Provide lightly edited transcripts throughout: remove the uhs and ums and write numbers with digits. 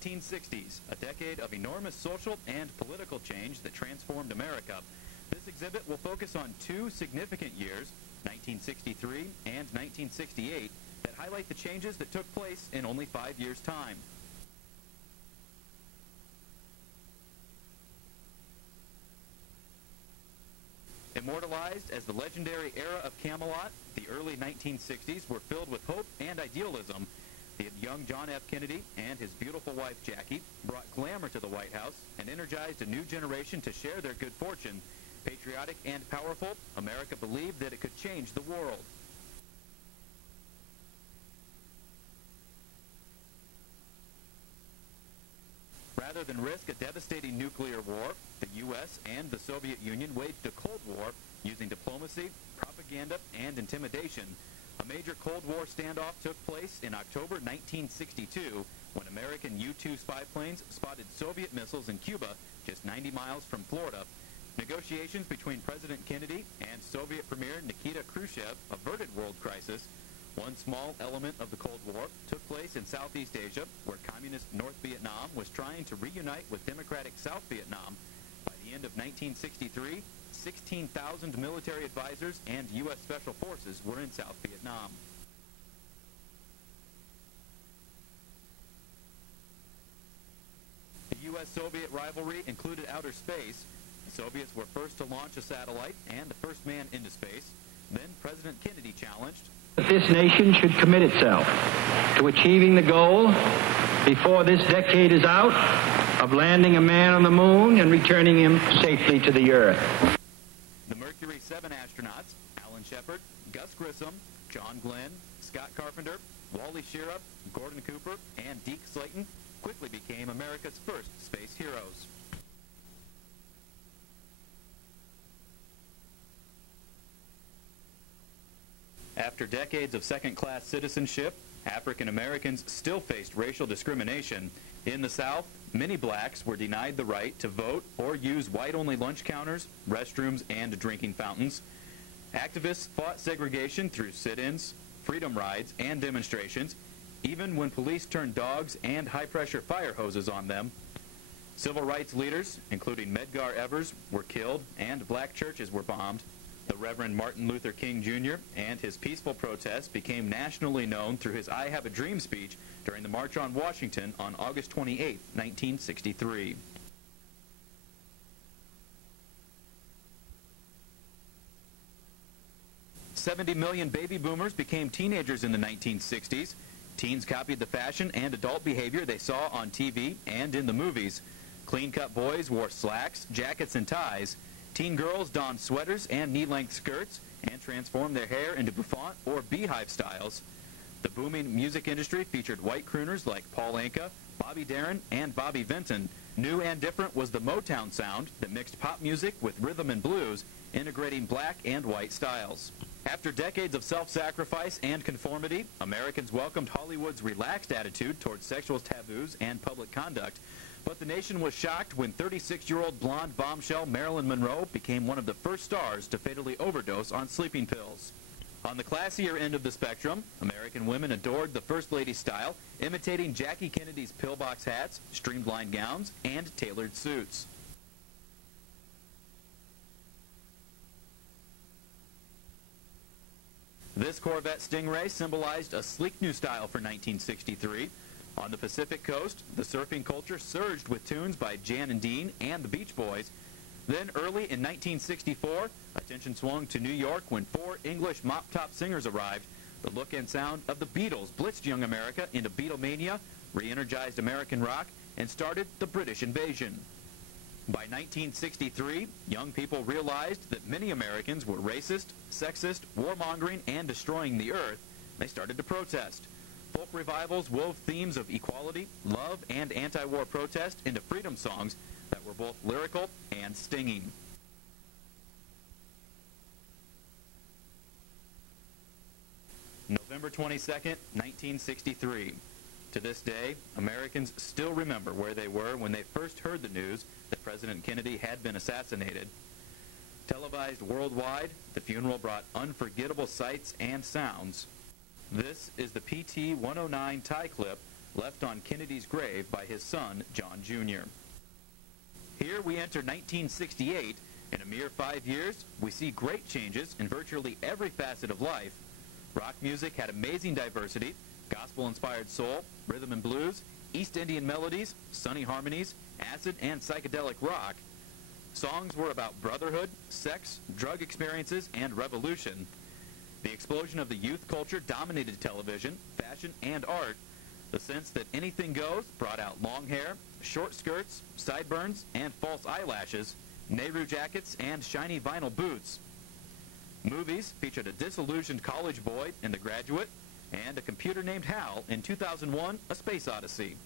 1960s, a decade of enormous social and political change that transformed America. This exhibit will focus on two significant years, 1963 and 1968, that highlight the changes that took place in only 5 years' time. Immortalized as the legendary era of Camelot, the early 1960s were filled with hope and idealism. The young John F. Kennedy and his beautiful wife Jackie brought glamour to the White House and energized a new generation to share their good fortune. Patriotic and powerful, America believed that it could change the world. Rather than risk a devastating nuclear war, the U.S. and the Soviet Union waged a Cold War using diplomacy, propaganda, and intimidation. A major Cold War standoff took place in October 1962 when American U-2 spy planes spotted Soviet missiles in Cuba just 90 miles from Florida. Negotiations between President Kennedy and Soviet Premier Nikita Khrushchev averted world crisis. One small element of the Cold War took place in Southeast Asia, where Communist North Vietnam was trying to reunite with Democratic South Vietnam. By the end of 1963, 16,000 military advisors and U.S. Special Forces were in South Vietnam. The U.S.-Soviet rivalry included outer space. The Soviets were first to launch a satellite and the first man into space. Then President Kennedy challenged that this nation should commit itself to achieving the goal before this decade is out of landing a man on the moon and returning him safely to the Earth. The Mercury 7 astronauts, Alan Shepard, Gus Grissom, John Glenn, Scott Carpenter, Wally Schirra, Gordon Cooper, and Deke Slayton quickly became America's first space heroes. After decades of second-class citizenship, African Americans still faced racial discrimination. In the South, many blacks were denied the right to vote or use white-only lunch counters, restrooms, and drinking fountains. Activists fought segregation through sit-ins, freedom rides, and demonstrations, even when police turned dogs and high-pressure fire hoses on them. Civil rights leaders, including Medgar Evers, were killed, and black churches were bombed. The Reverend Martin Luther King Jr. and his peaceful protests became nationally known through his I Have a Dream speech during the March on Washington on August 28, 1963. $70 million baby boomers became teenagers in the 1960s. Teens copied the fashion and adult behavior they saw on TV and in the movies. Clean-cut boys wore slacks, jackets, and ties. Teen girls donned sweaters and knee-length skirts and transformed their hair into bouffant or beehive styles. The booming music industry featured white crooners like Paul Anka, Bobby Darin, and Bobby Vinton. New and different was the Motown sound that mixed pop music with rhythm and blues, integrating black and white styles. After decades of self-sacrifice and conformity, Americans welcomed Hollywood's relaxed attitude towards sexual taboos and public conduct. But the nation was shocked when 36-year-old blonde bombshell Marilyn Monroe became one of the first stars to fatally overdose on sleeping pills. On the classier end of the spectrum, American women adored the First Lady's style, imitating Jackie Kennedy's pillbox hats, streamlined gowns, and tailored suits. This Corvette Stingray symbolized a sleek new style for 1963. On the Pacific Coast, the surfing culture surged with tunes by Jan and Dean and the Beach Boys. Then early in 1964, attention swung to New York when 4 English mop-top singers arrived. The look and sound of the Beatles blitzed young America into Beatlemania, re-energized American rock, and started the British invasion. By 1963, young people realized that many Americans were racist, sexist, warmongering, and destroying the earth. They started to protest. Folk revivals wove themes of equality, love, and anti-war protest into freedom songs that were both lyrical and stinging. November 22nd, 1963. To this day, Americans still remember where they were when they first heard the news that President Kennedy had been assassinated. Televised worldwide, the funeral brought unforgettable sights and sounds. This is the PT-109 tie clip left on Kennedy's grave by his son, John Jr. Here we enter 1968. In a mere 5 years, we see great changes in virtually every facet of life. Rock music had amazing diversity: gospel-inspired soul, rhythm and blues, East Indian melodies, sunny harmonies, acid and psychedelic rock. Songs were about brotherhood, sex, drug experiences, and revolution. The explosion of the youth culture dominated television, fashion, and art. The sense that anything goes brought out long hair, short skirts, sideburns, and false eyelashes, Nehru jackets, and shiny vinyl boots. Movies featured a disillusioned college boy in The Graduate and a computer named Hal in 2001: A Space Odyssey.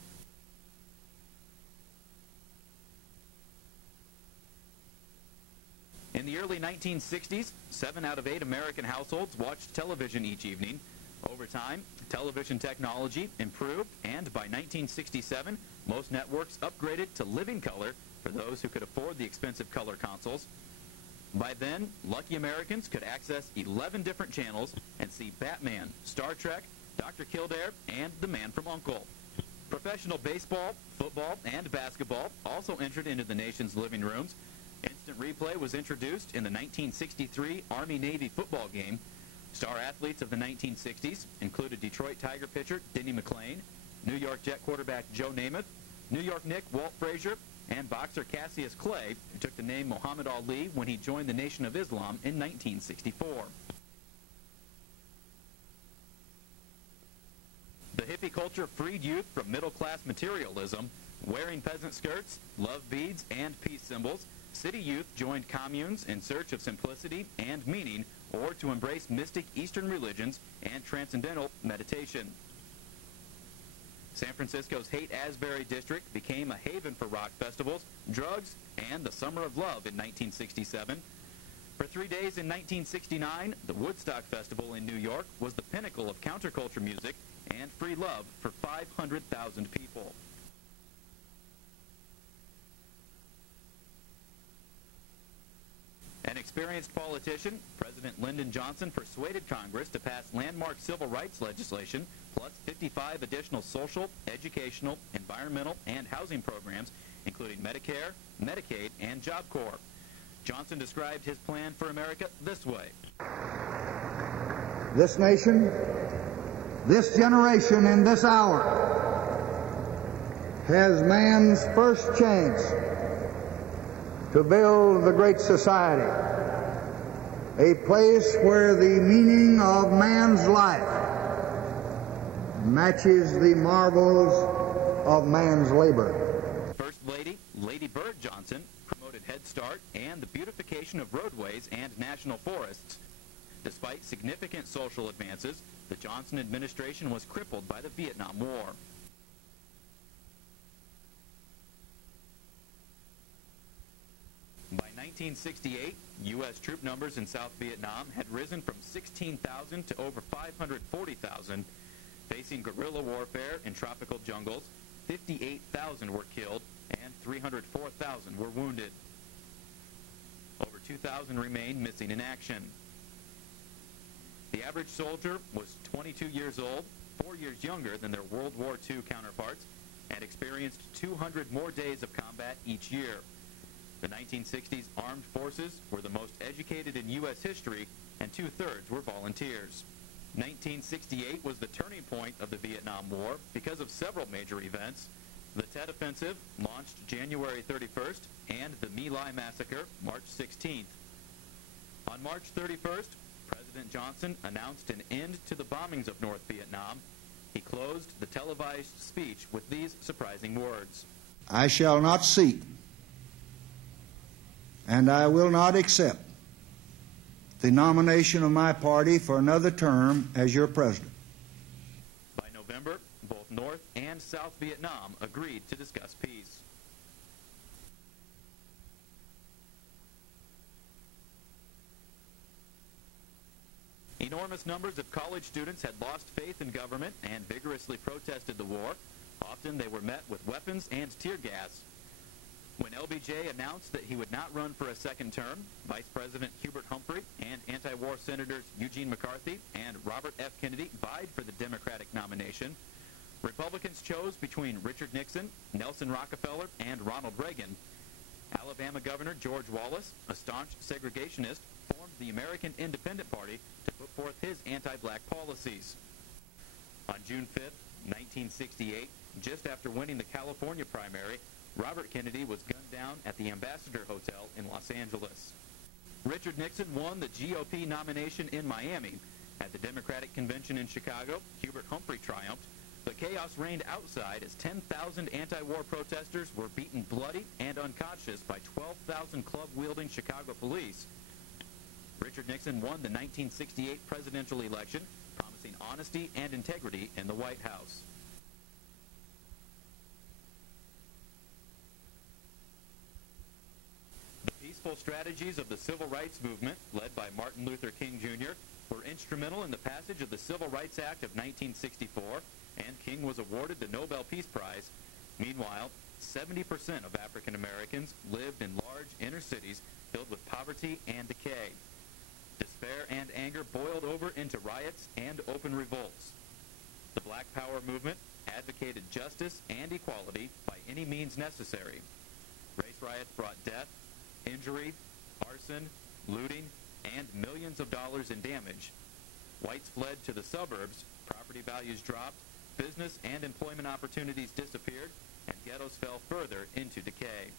In the early 1960s, 7 out of 8 American households watched television each evening. Over time, television technology improved, and by 1967, most networks upgraded to living color for those who could afford the expensive color consoles. By then, lucky Americans could access 11 different channels and see Batman, Star Trek, Dr. Kildare, and The Man from U.N.C.L.E. Professional baseball, football, and basketball also entered into the nation's living rooms. Instant replay was introduced in the 1963 Army-Navy football game. Star athletes of the 1960s included Detroit Tiger pitcher Denny McLain, New York Jet quarterback Joe Namath, New York Knicks Walt Frazier, and boxer Cassius Clay, who took the name Muhammad Ali when he joined the Nation of Islam in 1964. The hippie culture freed youth from middle-class materialism. Wearing peasant skirts, love beads, and peace symbols, city youth joined communes in search of simplicity and meaning, or to embrace mystic Eastern religions and transcendental meditation. San Francisco's Haight-Ashbury district became a haven for rock festivals, drugs, and the Summer of Love in 1967. For 3 days in 1969, the Woodstock Festival in New York was the pinnacle of counterculture music and free love for 500,000 people. An experienced politician, President Lyndon Johnson persuaded Congress to pass landmark civil rights legislation, plus 55 additional social, educational, environmental, and housing programs, including Medicare, Medicaid, and Job Corps. Johnson described his plan for America this way. This nation, this generation, in this hour, has man's first chance to build the great society, a place where the meaning of man's life matches the marvels of man's labor. First Lady, Lady Bird Johnson, promoted Head Start and the beautification of roadways and national forests. Despite significant social advances, the Johnson administration was crippled by the Vietnam War. By 1968, U.S. troop numbers in South Vietnam had risen from 16,000 to over 540,000. Facing guerrilla warfare in tropical jungles, 58,000 were killed and 304,000 were wounded. Over 2,000 remained missing in action. The average soldier was 22 years old, 4 years younger than their World War II counterparts, and experienced 200 more days of combat each year. The 1960s armed forces were the most educated in U.S. history, and 2/3 were volunteers. 1968 was the turning point of the Vietnam War because of several major events. The Tet Offensive, launched January 31st, and the My Lai Massacre, March 16th. On March 31st, President Johnson announced an end to the bombings of North Vietnam. He closed the televised speech with these surprising words. I shall not seek, and I will not accept the nomination of my party for another term as your president. By November, both North and South Vietnam agreed to discuss peace. Enormous numbers of college students had lost faith in government and vigorously protested the war. Often they were met with weapons and tear gas. When LBJ announced that he would not run for a second term, Vice President Hubert Humphrey and anti-war Senators Eugene McCarthy and Robert F. Kennedy vied for the Democratic nomination. Republicans chose between Richard Nixon, Nelson Rockefeller, and Ronald Reagan. Alabama Governor George Wallace, a staunch segregationist, formed the American Independent Party to put forth his anti-black policies. On June 5, 1968, just after winning the California primary, Robert Kennedy was gunned down at the Ambassador Hotel in Los Angeles. Richard Nixon won the GOP nomination in Miami. At the Democratic Convention in Chicago, Hubert Humphrey triumphed, but chaos reigned outside as 10,000 anti-war protesters were beaten bloody and unconscious by 12,000 club-wielding Chicago police. Richard Nixon won the 1968 presidential election, promising honesty and integrity in the White House. The peaceful strategies of the civil rights movement, led by Martin Luther King Jr., were instrumental in the passage of the Civil Rights Act of 1964, and King was awarded the Nobel Peace Prize. Meanwhile, 70% of African Americans lived in large inner cities filled with poverty and decay. Despair and anger boiled over into riots and open revolts. The Black Power movement advocated justice and equality by any means necessary. Race riots brought death, injury, arson, looting, and millions of dollars in damage. Whites fled to the suburbs, property values dropped, business and employment opportunities disappeared, and ghettos fell further into decay.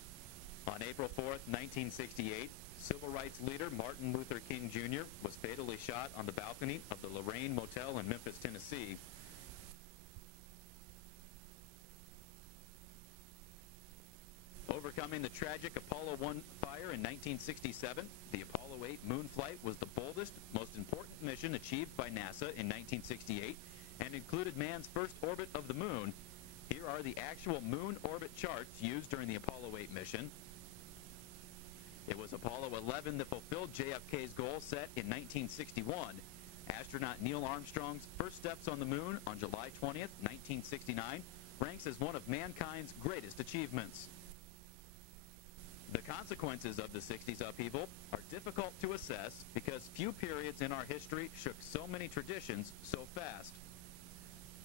On April 4, 1968, civil rights leader Martin Luther King Jr. was fatally shot on the balcony of the Lorraine Motel in Memphis, Tennessee. Overcoming the tragic Apollo 1 fire in 1967, the Apollo 8 moon flight was the boldest, most important mission achieved by NASA in 1968 and included man's first orbit of the moon. Here are the actual moon orbit charts used during the Apollo 8 mission. It was Apollo 11 that fulfilled JFK's goal set in 1961. Astronaut Neil Armstrong's first steps on the moon on July 20th, 1969, ranks as one of mankind's greatest achievements. The consequences of the 60s upheaval are difficult to assess because few periods in our history shook so many traditions so fast.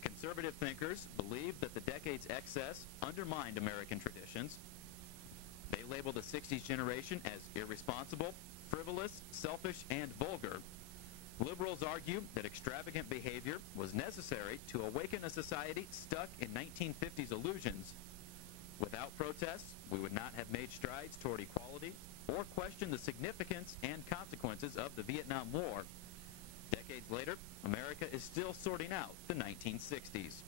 Conservative thinkers believe that the decade's excess undermined American traditions. They label the 60s generation as irresponsible, frivolous, selfish, and vulgar. Liberals argue that extravagant behavior was necessary to awaken a society stuck in 1950s illusions. Without protests, we would not have made strides toward equality or questioned the significance and consequences of the Vietnam War. Decades later, America is still sorting out the 1960s.